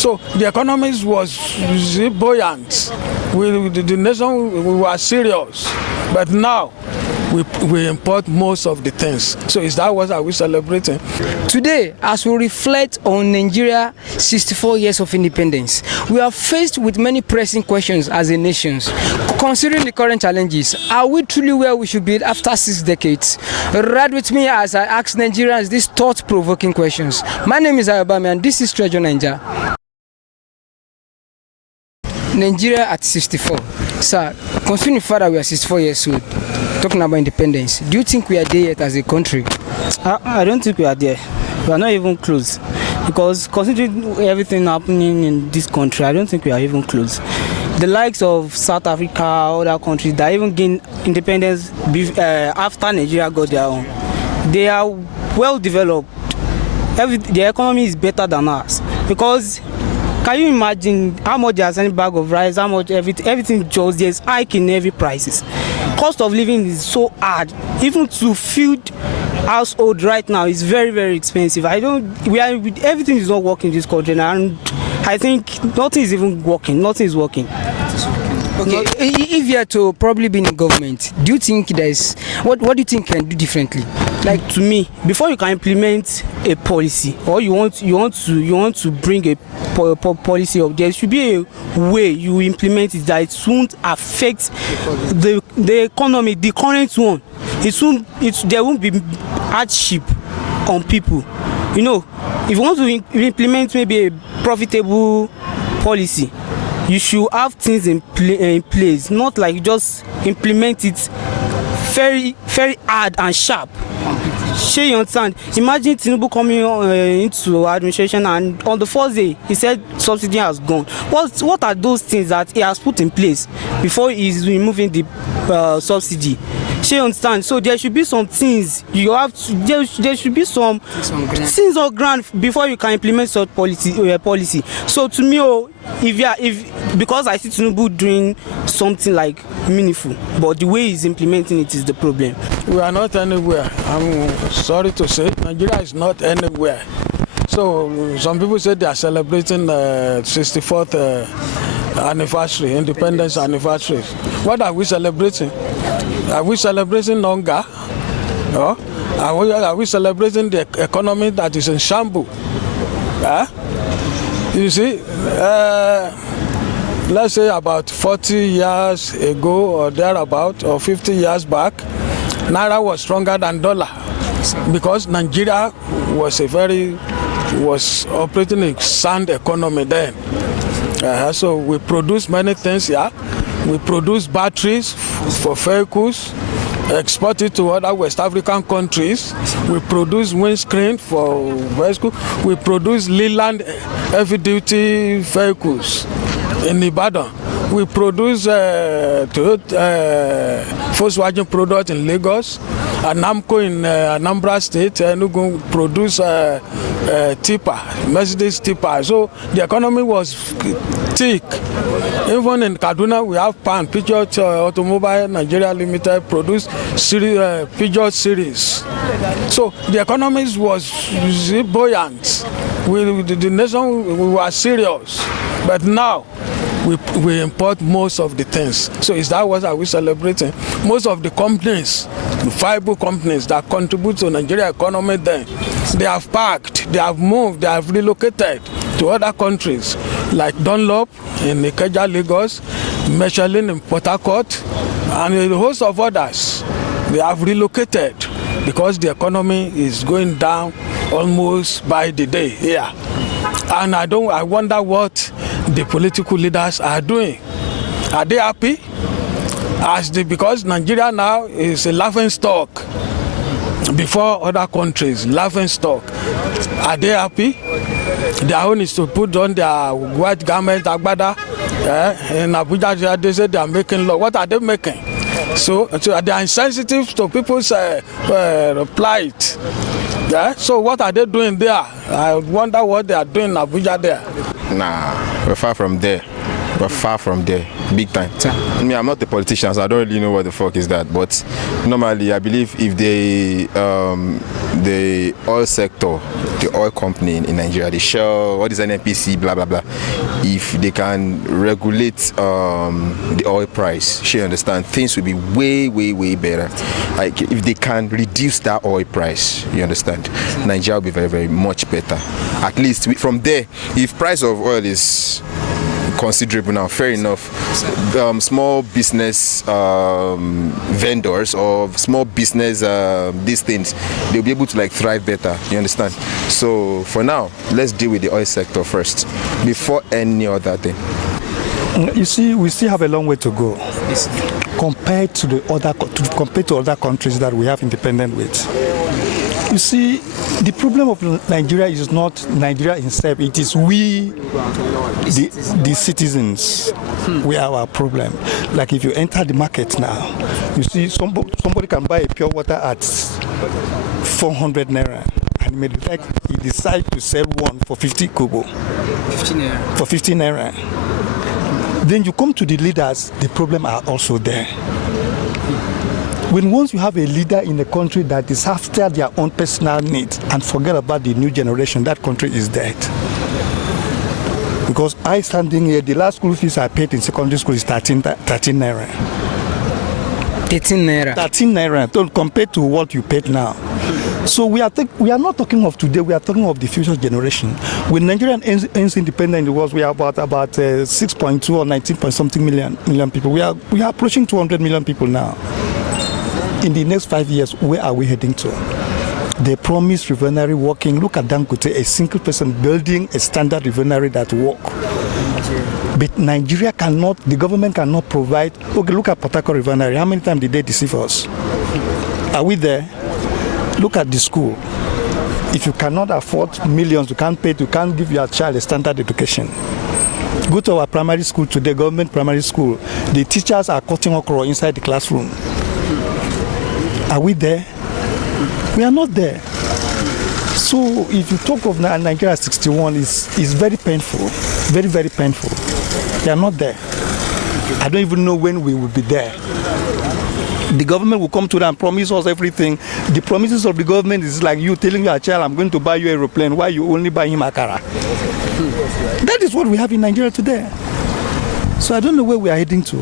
So the economy was buoyant. The nation we were serious, but now we import most of the things. So is that what are we celebrating? Today, as we reflect on Nigeria's 64 years of independence, we are faced with many pressing questions as a nation. Considering the current challenges, are we truly where we should be after 6 decades? Ride with me as I ask Nigerians these thought-provoking questions. My name is Ayobami and this is Treasure Nigeria. Nigeria at 64. Sir, considering the fact that we are 64 years old, talking about independence, do you think we are there yet as a country? I don't think we are there. We are not even close. Because considering everything happening in this country, I don't think we are even close. The likes of South Africa, other countries that even gained independence after Nigeria got their own, they are well developed. The economy is better than ours. Because can you imagine how much they are selling bag of rice, how much everything just there's hike in every prices. Cost of living is so hard. Even to feed household right now is very, very expensive. Everything is not working in this country, and I think nothing is even working. Nothing is working. Okay, if you are to probably be in the government, do you think there's what do you think can do differently? Like to me, before you can implement a policy or you want to bring a policy up, there should be a way you implement it that it won't affect the economy, the current one. There won't be hardship on people. You know, if you want to implement maybe a profitable policy, you should have things in place, not like just implement it very, very hard and sharp. Sure, you understand? Imagine Tinubu coming into administration and on the first day he said subsidy has gone. What are those things that he has put in place before he's removing the subsidy? Sure, you understand? So there should be some things there should be some things on ground before you can implement such policy. So to me, because I see Tinubu doing something like meaningful, but the way he's implementing it is the problem. We are not anywhere. I'm sorry to say, Nigeria is not anywhere. So some people say they are celebrating 64th anniversary, independence anniversary. What are we celebrating? Are we celebrating hunger? Or are we celebrating the economy that is in shambles? You see, let's say about 40 years ago or thereabout, or 50 years back, Naira was stronger than dollar because Nigeria was operating a sound economy then. So we produce many things here. We produce batteries for vehicles, export it to other West African countries. We produce windscreen for vehicles. We produce Leland heavy-duty vehicles in Ibadan. We produce Volkswagen product in Lagos. Anamco in Anambra State, Enugu produce tipper, Mercedes tipper. So the economy was thick. Even in Kaduna, we have PAN, Peugeot Automobile Nigeria Limited, produce Peugeot series. So the economy was buoyant. The nation we were serious, but now we import most of the things. So is that what are we celebrating? Most of the companies, the viable companies that contribute to Nigeria economy then, they have packed, they have moved, they have relocated to other countries like Dunlop in Ikeja, Lagos, Michelin in Port Harcourt, and a host of others. They have relocated because the economy is going down almost by the day here. And I wonder what the political leaders are doing. Are they happy? Because Nigeria now is a laughing stock before other countries, laughing stock. Are they happy? Their own is to put on their white garment, agbada. In Abuja, they say they are making law. What are they making? So they are insensitive to people's plight. Yeah? So what are they doing there? I wonder what they are doing in Abuja there. Nah, we're far from there. We're far from there, big time. I mean, I'm not a politician, so I don't really know what the fuck is that. But normally, I believe if the oil sector, the oil company in Nigeria, the Shell, what is NNPC, blah blah blah, if they can regulate the oil price, you understand, things will be way better. Like if they can reduce that oil price, you understand, Nigeria will be very much better. At least from there, if price of oil is considerable now, fair enough, small business vendors or small business these things, they'll be able to like thrive better, you understand. So for now, let's deal with the oil sector first before any other thing. You see, we still have a long way to go compared to other countries that we have independent with. You see, the problem of Nigeria is not Nigeria itself, it is we, the citizens. We have our problem. Like if you enter the market now, you see somebody can buy a pure water at 400 naira. And maybe like he decides to sell one for 50 kobo. 15 naira. For 15 naira. Then you come to the leaders, the problem are also there. When once you have a leader in a country that is after their own personal needs and forget about the new generation, that country is dead. Because I standing here, the last school fees I paid in secondary school is 13 naira. 13 naira. 13 naira, don't compare to what you paid now. So we are not talking of today, we are talking of the future generation. When Nigeria ends independent, it was we are about 6.2 or 19 point something million people. We are approaching 200 million people now. In the next 5 years, where are we heading to? They promised refinery working. Look at Dangote, a single person building a standard refinery that work. But Nigeria cannot, the government cannot provide. Okay, look at Port Harcourt refinery. How many times did they deceive us? Are we there? Look at the school. If you cannot afford millions, you can't give your child a standard education. Go to our primary school today, government primary school. The teachers are cutting okra inside the classroom. Are we there? We are not there. So if you talk of Nigeria 61, it's very painful, very painful. We are not there. I don't even know when we will be there. The government will come to them and promise us everything. The promises of the government is like you telling your child, I'm going to buy you an aeroplane, why you only buy him akara? That is what we have in Nigeria today. So I don't know where we are heading to.